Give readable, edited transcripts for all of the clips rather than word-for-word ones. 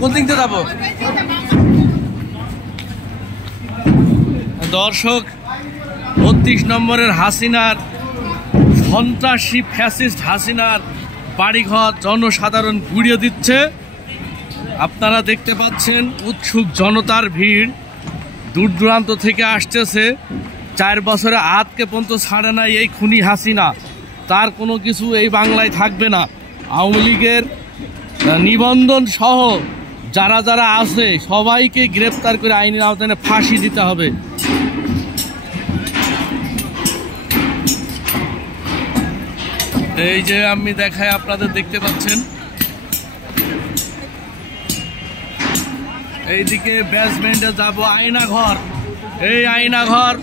কোন দিক দিয়ে যাবো? দর্শক, ৩২ নম্বরের হাসিনার সন্ত্রাসী ফ্যাসিস্ট হাসিনার বাড়িঘর জনসাধারণ ঘুরিয়ে দিচ্ছে। আপনারা দেখতে পাচ্ছেন উৎসুক জনতার ভিড় দূর দূরান্ত থেকে আসতেছে। 4 বছরে আজকে পর্যন্ত ছাড়ে নাই এই খুনি হাসিনা। তার কোনো কিছু এই বাংলায় থাকবে না। আওয়ামী লীগের নিবন্ধন সহ যারা যারা আছে সবাইকে গ্রেপ্তার করে আইনের আওতায় ফাঁসি দিতে হবে। এই যে আমি দেখাই, আপনাদের দেখতে পাচ্ছেন এইদিকে বেসমেন্টে যাব আয়নাঘর। এই আয়নাঘর,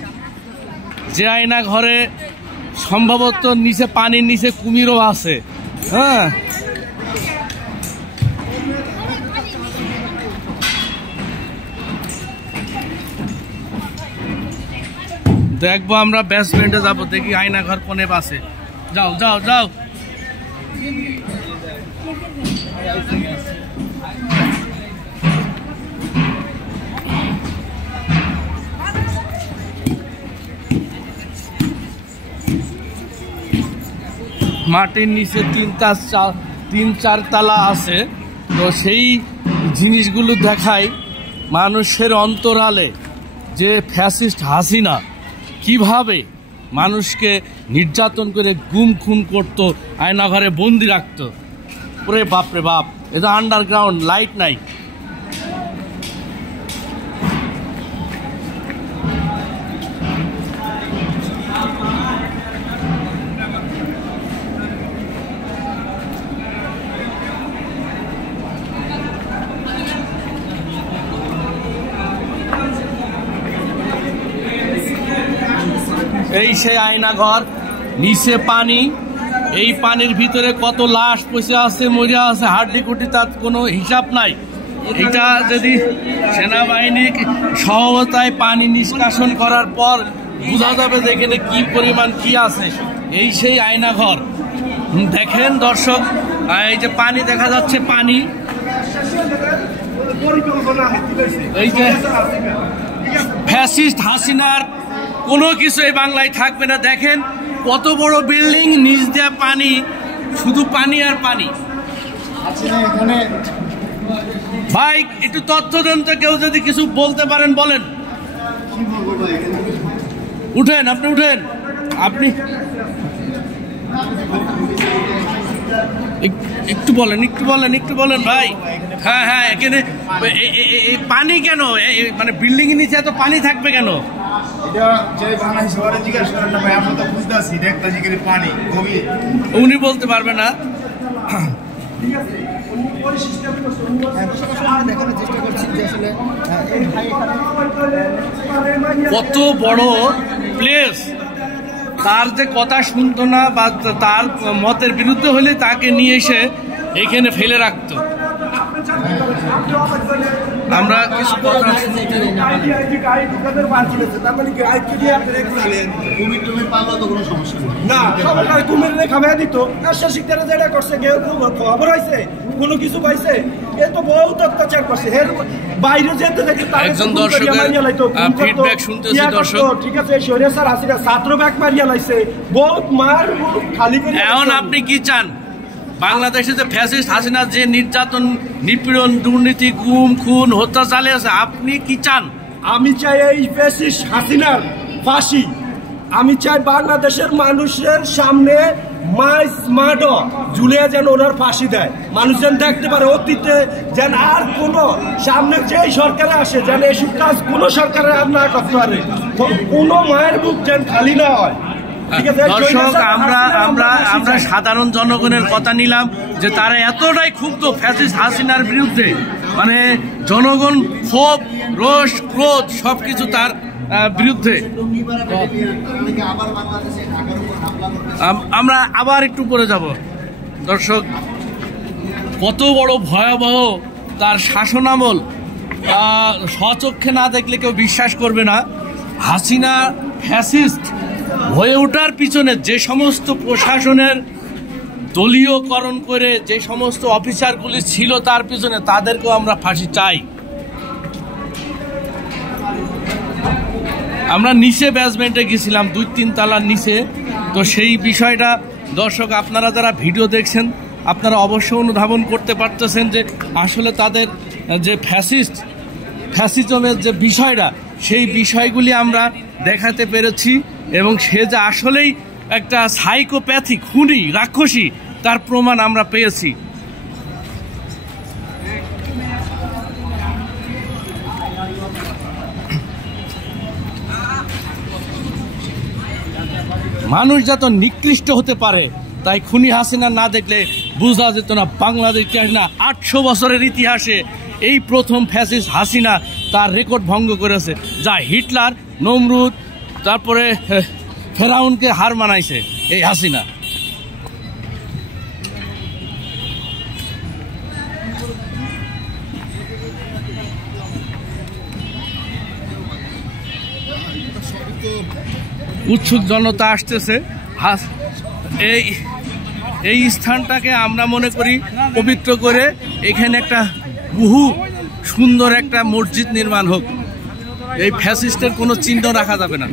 যে আয়নাঘরে সম্ভবত নিচে পানির নিচে কুমিরও আছে। হ্যাঁ, দেখবো আমরা বেসমেন্টে যাব, দেখি আয়নাঘর কোনে পাশে। যাও যাও যাও। মাটির নিচে 3-4 তালা আছে। তো সেই জিনিসগুলো দেখাই মানুষের অন্তরালে যে ফ্যাসিস্ট হাসিনা কিভাবে মানুষকে নির্যাতন করে গুম খুন করত, আয়নাঘরে বন্দি রাখত। ওরে বাপরে বাপ, এটা আন্ডারগ্রাউন্ড, লাইট নাই। এই সেই আয়নাঘর, নিচে পানি, এই পানির ভিতরে কত লাশ পচে আছে, মরে আছে, হাড্ডি কুটি, তার কোনো হিসাব নাই। এটা যদি সেনাবাহিনীর সহায়তায় পানি নিষ্কাশন করার পর বোঝা যাবে যে এখানে কি পরিমাণ কি আছে। এই সেই আয়নাঘর। দেখেন দর্শক, এই যে পানি দেখা যাচ্ছে, পানি। এই যে ফ্যাসিস্ট হাসিনার কোনো কিছু এই বাংলায় থাকবে না। দেখেন কত বড় বিল্ডিং, নিচ দিয়ে পানি, শুধু পানি আর পানি। ভাই একটু তথ্য দেন তো, কেউ যদি কিছু বলতে পারেন বলেন। উঠেন, আপনি উঠেন, আপনি একটু বলেন, একটু বলেন, একটু বলেন ভাই। হ্যাঁ হ্যাঁ, এখানে পানি কেন? মানে বিল্ডিং এর নিচে এত পানি থাকবে কেন? উনি বলতে পারবে না। কত বড় প্লেস, তার যে কথা শুনতো না বা তার মতের বিরুদ্ধে হলে তাকে নিয়ে এসে এখানে ফেলে রাখতো। আমরা কিছু কথা কোনো কিছু পাইছে, এ তো বহুত অত্যাচার করছে। বাইরে যেতে একজন ফিডব্যাক শুনতেছি দর্শক। ঠিক আছে, স্যার হাসিনা ছাত্র ব্যাগ মারিয়া লাইছে, বহুত মার খালি। এখন আপনি কি চান? বাংলাদেশে যে ফ্যাসিস্ট হাসিনা যে নির্যাতন, নিপীড়ন, দুর্নীতি, গুম খুন, হত্যা চালিয়েছে, আপনি কি চান? আমি চাই এই ফ্যাসিস্ট হাসিনার ফাঁসি। আমি চাই বাংলাদেশের মানুষের সামনে ঝুলিয়ে যেন ওনার ফাঁসি দেয়, মানুষ যেন দেখতে পারে অতীতে যেন আর কোনো সামনে যেই সরকারে আসে যেন এসব কাজ কোনো সরকারের আর না করতে পারে, কোনো মায়ের বুক যেন খালি না হয়। দর্শক, আমরা সাধারণ জনগণের কথা নিলাম যে তারা এতটাই ক্ষুব্ধ ফ্যাসিস্ট হাসিনার বিরুদ্ধে, মানে জনগণ ক্ষোভ, রোষ, ক্রোধ সবকিছু তার বিরুদ্ধে। আমরা আবার একটু পরে যাব দর্শক। কত বড় ভয়াবহ তার শাসনামল, স্বচক্ষে না দেখলে কেউ বিশ্বাস করবে না। হাসিনা ফ্যাসিস্ট হয়ে ওঠার পিছনে যে সমস্ত প্রশাসনের দলীয়করণ করে যে সমস্ত অফিসারগুলি ছিল তার পিছনে, তাদেরকেও আমরা ফাঁসি চাই। আমরা নিচে বেসমেন্টে গেছিলাম, 2-3 তলার নিচে। তো সেই বিষয়টা দর্শক আপনারা যারা ভিডিও দেখছেন আপনারা অবশ্যই অনুধাবন করতে পারতেছেন যে আসলে তাদের যে ফ্যাসিজমের যে বিষয়টা, সেই বিষয়গুলি আমরা দেখাতে পেরেছি। এবং সে যে আসলেই একটা সাইকোপ্যাথিক খুনি রাক্ষসী তার প্রমাণ আমরা পেয়েছি। মানুষ যত নিকৃষ্ট হতে পারে, তাই খুনি হাসিনা না দেখলে বোঝা যেত না বাংলাদেশ না 800 বছরের ইতিহাসে এই প্রথম ফ্যাসিস্ট হাসিনা তার রেকর্ড ভঙ্গ করেছে, যা হিটলার, নমরুদ, তারপরে ফেরাউনকে হার মানাইছে এই হাসিনা। উৎসুক জনতা আসতেছে। এই স্থানটাকে আমরা মনে করি পবিত্র করে এখানে একটা বহু সুন্দর একটা মসজিদ নির্মাণ হোক। এই ফ্যাসিস্টের কোনো চিহ্ন রাখা যাবে না।